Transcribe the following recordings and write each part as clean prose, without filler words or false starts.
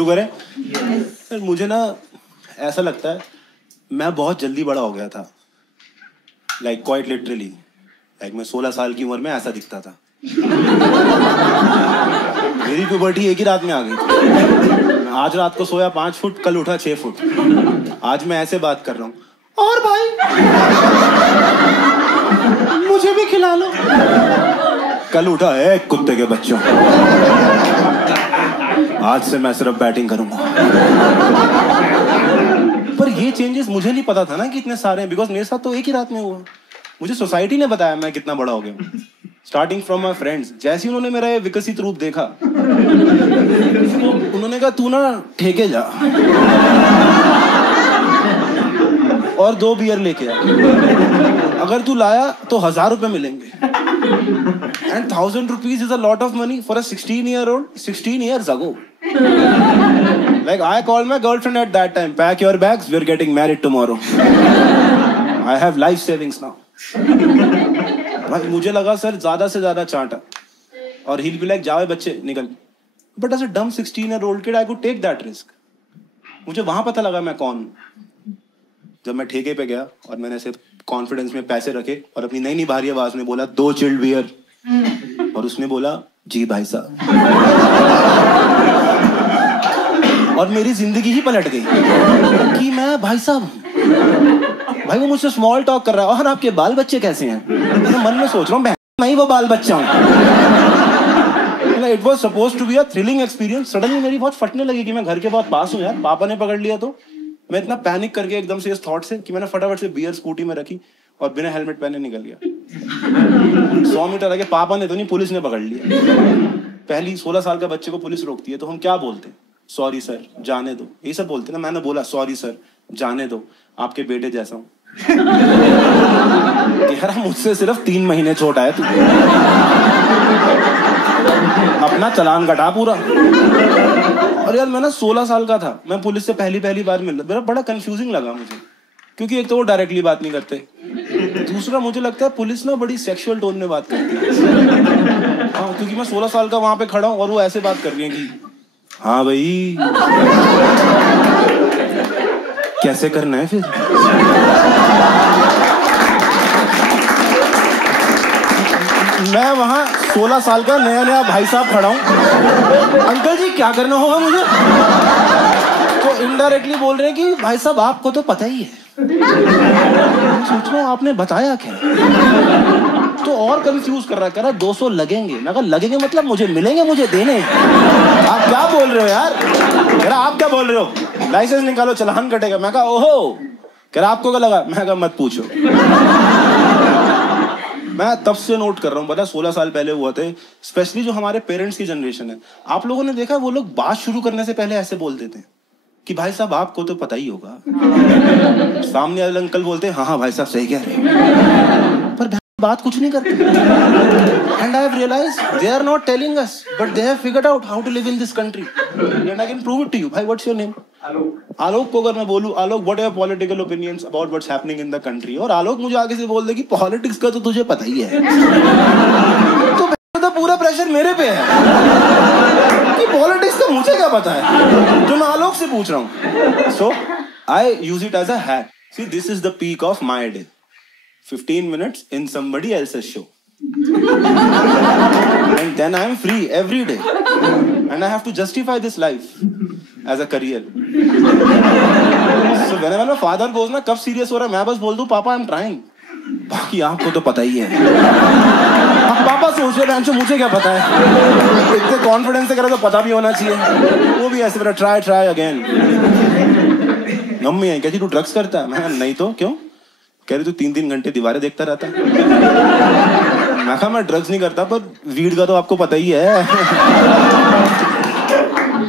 शुरू करें? yes. मुझे ना ऐसा लगता है मैं बहुत जल्दी बड़ा हो गया था, लाइक क्वाइट लिटरली। लाइक मैं 16 साल की उम्र में ऐसा दिखता था। मेरी प्यूबर्टी एक ही रात में आ गई थी। आज रात को सोया 5 फुट, कल उठा 6 फुट। आज मैं ऐसे बात कर रहा हूँ, और भाई मुझे भी खिला लो। कल उठा है कुत्ते के बच्चों, आज से मैं सिर्फ बैटिंग करूंगा। पर ये चेंजेस मुझे नहीं पता था ना कि इतने सारे हैं, बिकॉज मेरे साथ तो एक ही रात में हुआ। मुझे सोसाइटी ने बताया मैं कितना बड़ा हो गया, स्टार्टिंग फ्रॉम माई फ्रेंड्स। जैसे ही उन्होंने मेरा ये विकसित रूप देखा, उन्होंने कहा तू ना ठेके जा और 2 बियर लेके आ, अगर तू लाया तो 1000 रुपए मिलेंगे। And 1000 rupees is a lot of money for a 16-year-old 16 years ago. Like I called my girlfriend at that time, pack your bags, we're getting married tomorrow. I have life savings now. भाई मुझे लगा sir ज्यादा से ज्यादा चांटा, और he'll be like जाओ बच्चे निकल। But as a dumb 16-year-old kid I could take that risk. मुझे वहां पता लगा मैं कौन हूं, जब मैं ठेके पे गया और मैंने ऐसे कॉन्फिडेंस में पैसे रखे और अपनी नई भारी आवाज में बोला 2 चिल्ड बियर, और उसने बोला जी भाई साहब, और मेरी जिंदगी ही पलट गई कि मैं भाई साहब हूं। भाई वो मुझसे स्मॉल टॉक कर रहा है, और आपके बाल बच्चे कैसे हैं? मैं मन में सोच रहा हूँ मैं ही वो बाल बच्चा हूँ। It was suppose to be a thrilling experience. Suddenly मेरी बहुत फटने लगी कि मैं घर के बहुत पास हूँ यार, पापा ने पकड़ लिया तो। मैं इतना पैनिक करके एकदम से इस थॉट से कि मैंने फटाफट से बियर स्कूटी में रखी और बिना हेलमेट पहने निकल गया। 100 मीटर आगे पापा ने तो नहीं, पुलिस ने पकड़ लिया। पहली 16 साल का बच्चे को पुलिस रोकती है तो हम क्या बोलते हैं? सॉरी सर जाने दो, यही सब बोलते ना। मैंने बोला सॉरी सर जाने दो, आपके बेटे जैसा हूँ। यार मुझसे सिर्फ 3 महीने छोटा है तू, अपना चालान कटा पूरा। और यार मैं ना 16 साल का था, मैं पुलिस से पहली बार मिला, मेरा बड़ा कंफ्यूजिंग लगा मुझे, क्योंकि एक तो वो डायरेक्टली बात नहीं करते, दूसरा मुझे लगता है पुलिस ना बड़ी सेक्सुअल टोन में बात करती है। हाँ, क्योंकि मैं 16 साल का वहां पे खड़ा हूँ और वो ऐसे बात कर रही है कि हाँ भाई कैसे करना है फिर। मैं वहां 16 साल का नया भाई साहब खड़ा हूं, अंकल जी क्या करना होगा मुझे? तो इनडायरेक्टली बोल रहे हैं कि भाई साहब आपको तो पता ही है। सोच रहा हूँ आपने बताया क्या? तो और कंफ्यूज कर रहा है, कह रहा 200 लगेंगे। मैं कहा लगेंगे मतलब मुझे मिलेंगे, मुझे देने? आप क्या बोल रहे हो यार? कह रहा आप क्या बोल रहे हो, लाइसेंस निकालो चालान कटेगा। मैं कहा ओहो। कह रहा आपको क्या लगा? मैं कहा मत पूछो। मैं तब से नोट कर रहा हूँ, पता 16 साल पहले हुआ थे, स्पेशली जो हमारे पेरेंट्स की जनरेशन है। आप लोगों ने देखा वो लोग बात शुरू करने से पहले ऐसे बोल देते हैं कि भाई साहब आपको तो पता ही होगा। सामने वाले अंकल बोलते हैं हाँ भाई साहब सही कह रहे हैं, पर बात कुछ नहीं करते। And I have realized they are not telling us, but they have figured out how to live in this country. And I can prove it to you. Bhai, what's your name? आलोक को अगर मैं बोलूं आलोक what are your political opinions about what's happening in the country, और आलोक मुझे आगे से बोल दे कि पॉलिटिक्स का तो तुझे पता ही है, तो पूरा प्रेशर मेरे पे है कि पॉलिटिक्स का मुझे क्या पता है, जो मैं आलोक से पूछ रहा हूँ। So I use it as a hack. See, this is the peak of my day. 15 minutes in somebody else's show. And then I am free every day. And I have to justify this life as a career. So whenever my father goes ना कब serious हो रहा है, मैं बस बोल दूं पापा आई एम ट्राइंग, बाकी आपको तो पता ही है। अब पापा सोच रहे हैं मुझे क्या पता है, इतने कॉन्फिडेंस से कह रहा तो पता भी होना चाहिए। वो भी ऐसे मेरा ट्राई अगेन। मम्मी है कहती तू ड्रग्स करता है? मैं नहीं तो क्यों? कह रही तू 3-3 घंटे दीवारें देखता रहता है। मैं कहा मैं ड्रग्स नहीं करता, पर वीड का तो आपको पता ही है।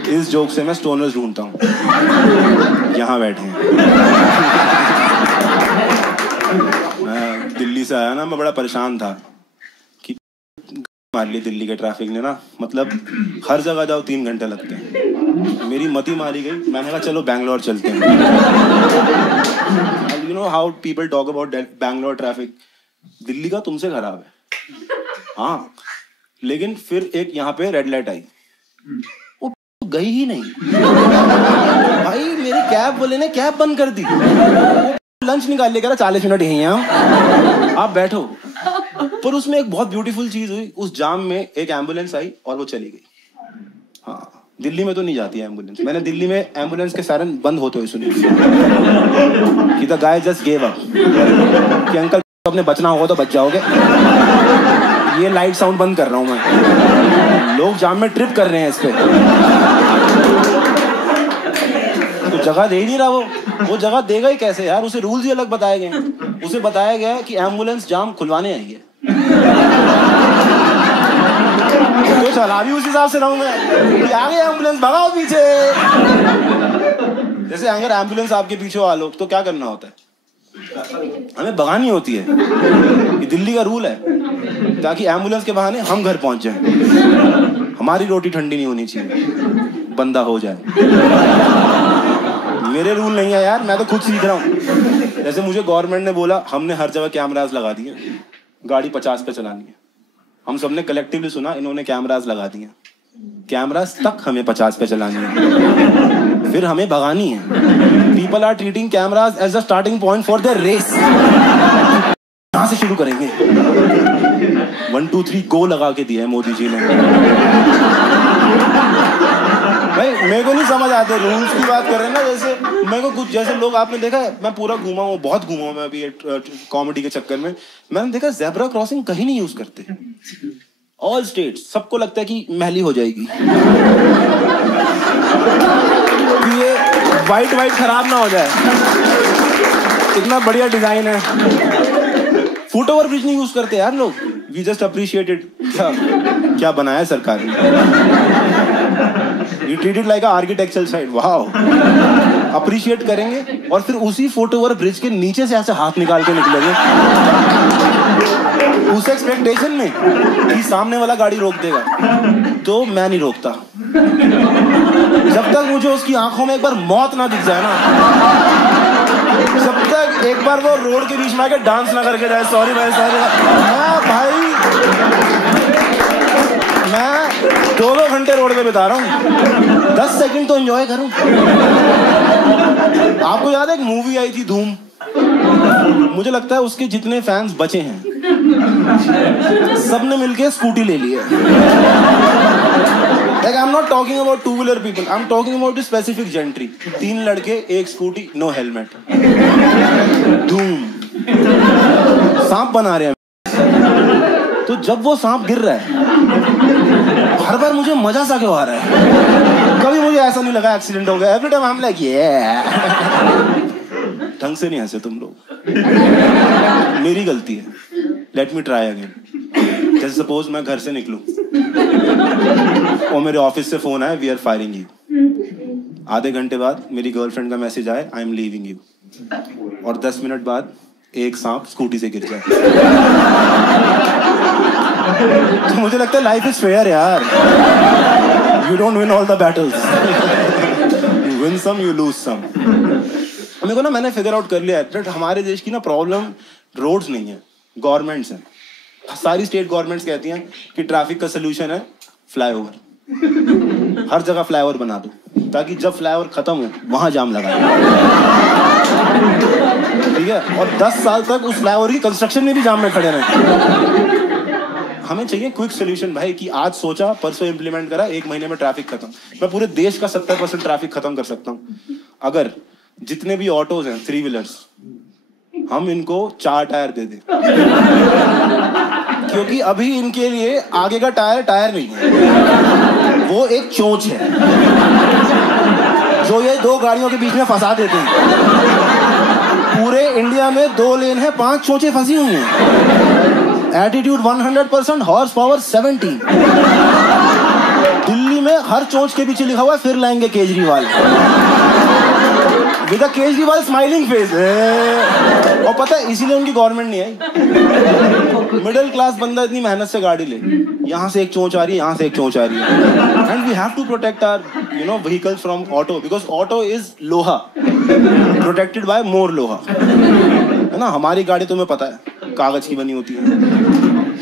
इस जोक से मैं स्टोनर्स ढूंढता हूँ, यहाँ बैठे हैं। मैं दिल्ली से आया ना, मैं बड़ा परेशान था कि मार ली दिल्ली के ट्रैफिक ने ना, मतलब हर जगह जाओ 3 घंटे लगते हैं। मेरी मती मारी गई, मैंने कहा चलो बैंगलोर चलते हैं। You know how people talk about Bangalore traffic? Delhi का तुमसे खराब है। हाँ, लेकिन फिर एक यहाँ पे रेड लाइट आई, वो गई ही नहीं। भाई मेरी कैब वाले ने कैब बंद कर दी। लंच निकाल लिया, कह रहा 40 मिनट यहीं हैं आप बैठो। पर उसमें एक बहुत ब्यूटीफुल चीज हुई, उस जाम में एक एम्बुलेंस आई और वो चली गई। हाँ, दिल्ली में तो नहीं जाती है एम्बुलेंस। मैंने दिल्ली में एम्बुलेंस के सायरन बंद होते हुए सुने कि the guy just give up, कि अंकल अपने बचना होगा तो बच जाओगे, ये लाइट साउंड बंद कर रहा हूं मैं। लोग जाम में ट्रिप कर रहे हैं इस पे, तो जगह दे ही नहीं रहा वो जगह देगा ही कैसे यार? उसे रूल्स ही अलग बताए गए हैं। उसे बताया गया है कि एम्बुलेंस जाम खुलवाने आई है, तो चला भी उस हिसाब से रहूं मैं कि आगे एम्बुलेंस भगाओ पीछे। जैसे अगर एम्बुलेंस आपके पीछे आ लो तो क्या करना होता है? हमें भगानी होती है। ये दिल्ली का रूल है, ताकि एम्बुलेंस के बहाने हम घर पहुंच जाएं। हमारी रोटी ठंडी नहीं होनी चाहिए, बंदा हो जाए। मेरे रूल नहीं है यार, मैं तो खुद सीख रहा हूँ। जैसे मुझे गवर्नमेंट ने बोला, हमने हर जगह कैमरास लगा दिए, गाड़ी 50 पे चलानी है। हम सबने कलेक्टिवली सुना, इन्होंने कैमरास लगा दिए, कैमरास तक हमें 50 पे चलानी है, फिर हमें भगानी है। People are treating cameras as the starting point for their race. कहां से शुरू करेंगे? 1 2 3 गो लगा के दिया है मोदी जी ने। भाई मेरे को नहीं समझ आते, रूल्स की बात कर रहे हैं ना। जैसे मेरे को कुछ, जैसे लोग, आपने देखा है, मैं पूरा घूमा हूँ, बहुत घूमा हूँ मैं अभी कॉमेडी के चक्कर में। मैंने देखा जेब्रा क्रॉसिंग कहीं नहीं यूज करते। ऑल स्टेट, सबको लगता है कि महली हो जाएगी, कि ये वाइट खराब ना हो जाए, इतना बढ़िया डिजाइन है। फुट ओवर ब्रिज नहीं यूज करते यार लोग। We just appreciated. क्या बनाया सरकार ने? You treat it like a architectural site. Wow. Appreciate करेंगे और फिर उसी फुट ओवर ब्रिज के नीचे से ऐसे हाथ निकाल के निकलेंगे, उस एक्सपेक्टेशन में कि सामने वाला गाड़ी रोक देगा। तो मैं नहीं रोकता जब तक मुझे उसकी आंखों में एक बार मौत ना दिख जाए ना, जब तक एक बार वो रोड के बीच में आके डांस ना करके जाए, सॉरी भाई भाई मैं 2 घंटे रोड पे बिता रहा हूँ, 10 सेकंड तो एंजॉय करूं। आपको याद है एक मूवी आई थी धूम? मुझे लगता है उसके जितने फैंस बचे हैं सबने मिलके स्कूटी ले ली है। Like I'm not talking about two-wheeler people. I'm talking about the specific gentry. 3 लड़के, 1 स्कूटी, नो हेलमेट, धूम, सांप बना रहे हैं। तो जब वो सांप गिर रहा है, हर बार मुझे मजा सा क्यों आ रहा है? कभी मुझे ऐसा नहीं लगा एक्सीडेंट हो गया। Every time I am like ढंग से नहीं हंसे तुम लोग, मेरी गलती है। Let me try again. जैसे सपोज मैं घर से निकलूं और मेरे ऑफिस से फोन आया, वी आर फायरिंग यू। आधे घंटे बाद मेरी गर्लफ्रेंड का मैसेज आया, आई एम लीविंग यू। और 10 मिनट बाद एक सांप स्कूटी से गिर जाए। तो मुझे लगता है लाइफ इज फेयर यार। You don't win all the battles, you win some, you lose some. मेरे को ना, मैंने फिगर आउट कर लिया है दैट हमारे देश की ना प्रॉब्लम रोड्स नहीं है, गवर्नमेंट्स हैं। सारी स्टेट गवर्नमेंट्स कहती हैं कि ट्रैफिक का सोल्यूशन है फ्लाईओवर। हर जगह फ्लाईओवर बना दो, ताकि जब फ्लाईओवर खत्म हो वहां जाम लगा, ठीक है? और 10 साल तक उस फ्लाईओवर की कंस्ट्रक्शन में भी जाम में खड़े रहे। हमें चाहिए क्विक सोल्यूशन भाई, कि आज सोचा, परसों इंप्लीमेंट करा, 1 महीने में ट्रैफिक खत्म। मैं पूरे देश का 70% ट्रैफिक खत्म कर सकता हूँ अगर जितने भी ऑटोज हैं, 3 व्हीलर्स, हम इनको 4 टायर दे दें। क्योंकि अभी इनके लिए आगे का टायर नहीं है, वो एक चोंच है जो ये 2 गाड़ियों के बीच में फंसा देते हैं। पूरे इंडिया में 2 लेन है, 5 चोंचें फंसी हुई हैं। Attitude 100%, horse power 70। दिल्ली में हर चोंच के पीछे लिखा हुआ है, फिर लाएंगे Kejriwal, with Kejriwal smiling face. और पता है इसीलिए उनकी गवर्नमेंट नहीं आई। मिडिल क्लास बंदा इतनी मेहनत से गाड़ी ले, यहाँ से एक चोंच आ रही है, यहाँ से एक चोंच आ रही है। And we have to protect our vehicles from auto, because auto is लोहा प्रोटेक्टेड बाय मोर लोहा, है ना? हमारी गाड़ी तुम्हें पता है कागज की बनी होती है।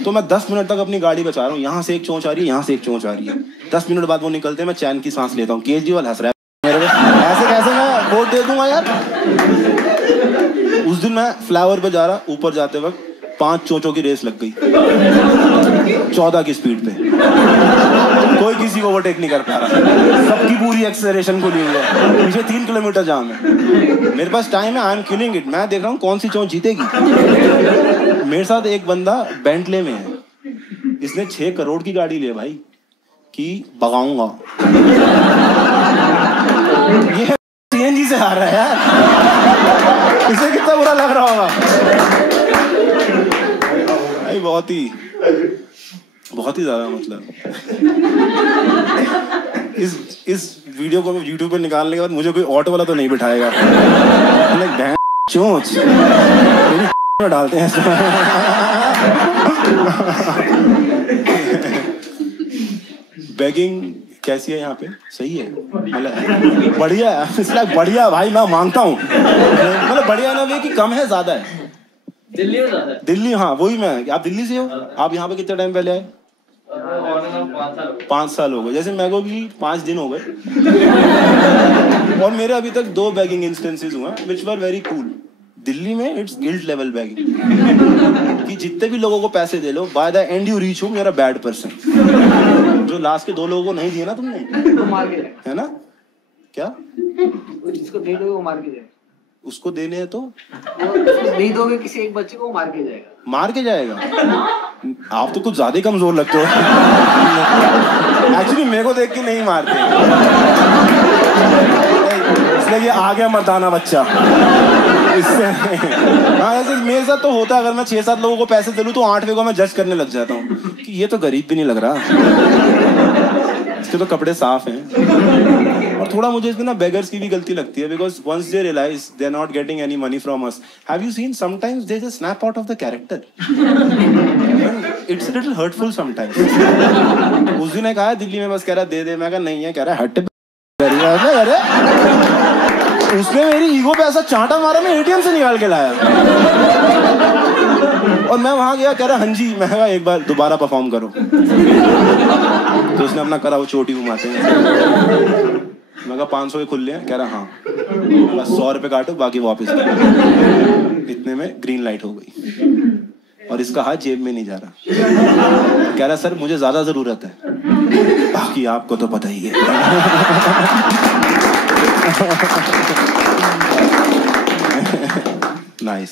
तो मैं 10 मिनट तक अपनी गाड़ी बचा रहा हूँ, यहाँ से एक चोंच आ रही है, यहाँ से एक चोंच आ रही है। 10 मिनट बाद वो निकलते हैं, मैं चैन की सांस लेता हूँ। केजरीवाल हंस रहा है मेरे पे, ऐसे कैसे मैं वोट दे दूंगा यार। उस दिन मैं फ्लाईओवर पे जा रहा, ऊपर जाते वक्त 5 चोंचों की रेस लग गई 14 की स्पीड पे। कोई किसी को ओवरटेक नहीं कर पा रहा, सबकी पूरी एक्सेलरेशन खुली हुई है, पीछे 3 किलोमीटर जाम है। मेरे पास टाइम है, आई एम किलिंग इट। मैं देख रहा हूँ कौन सी चोंच जीतेगी। मेरे साथ एक बंदा बेंटले में है, इसने 6 करोड़ की गाड़ी ली है भाई, कि भगाऊंगा। ये सीएनजी से आ रहा है यार, इसे कितना बुरा लग रहा होगा भाई। बहुत ही ज्यादा, मतलब इस वीडियो को यूट्यूब पे निकालने के बाद मुझे कोई ऑटो वाला तो नहीं बिठाएगा, चोंच मेरी डालते हैं। बेगिंग कैसी है यहाँ पे? सही है, मतलब बढ़िया है, इसलिए बढ़िया भाई, मैं मांगता हूँ। मतलब बढ़िया ना वे कि कम है, ज्यादा है। दिल्ली में ज्यादा है। दिल्ली, हाँ वही मैं। आप दिल्ली से हो? आप यहाँ पे कितने टाइम पहले आए? 5 साल हो गए। जैसे मेरे को भी 5 दिन हो गए। और मेरे अभी तक 2 बैगिंग इंस्टेंसेस हुए विच वर वेरी कूल। दिल्ली में इट्स गिल्ट लेवल बैगिंग, कि जितने भी लोगों को पैसे दे लो, by the end you reach home, you are a bad person. जो लास्ट के 2 लोगों को नहीं दिए ना तुमने, तो मार के जाए, है ना? क्या जिसको दे दोगे वो मार के जाए, उसको देने हैं तो नहीं दोगे किसी एक बच्चे को, मार के जाएगा। मार के जाएगा? आप तो कुछ ज्यादा ही कमजोर लगते हो। एक्चुअली मेरे को देख के नहीं मारते, इसलिए ये आ गया मर्दाना बच्चा इससे। हाँ ऐसे मेरे साथ तो होता है, अगर मैं 6-7 लोगों को पैसे दे लूं तो 8वें को मैं जज करने लग जाता हूँ कि ये तो गरीब भी नहीं लग रहा, इसके तो कपड़े साफ हैं। और थोड़ा मुझे इसमें ना बेगर्स की भी गलती लगती है, because once they realise they are not getting any money from us, have you seen sometimes they just snap out of the character. It's a little hurtful sometimes. उस दिन एक आया दिल्ली में, बस कह रहा दे दे, मैं कहा नहीं है, कह रहा हट। अरे उसने मेरी ईगो पे ऐसा चांटा मारा, मैं एटीएम से निकाल के लाया। और मैं वहां गया, कह रहा हाँ जी, मैं कहा एक बार दोबारा परफॉर्म करो। तो उसने अपना करा, वो चोटी घुमाते हैं। मैं कहा 500 के खुले हैं, कह रहा हाँ। मैं 100 रुपए काटो, बाकी वापस करो। इतने में ग्रीन लाइट हो गई और इसका हाथ जेब में नहीं जा रहा। कह रहा सर मुझे ज्यादा जरूरत है, बाकी आपको तो पता ही है। नाइस।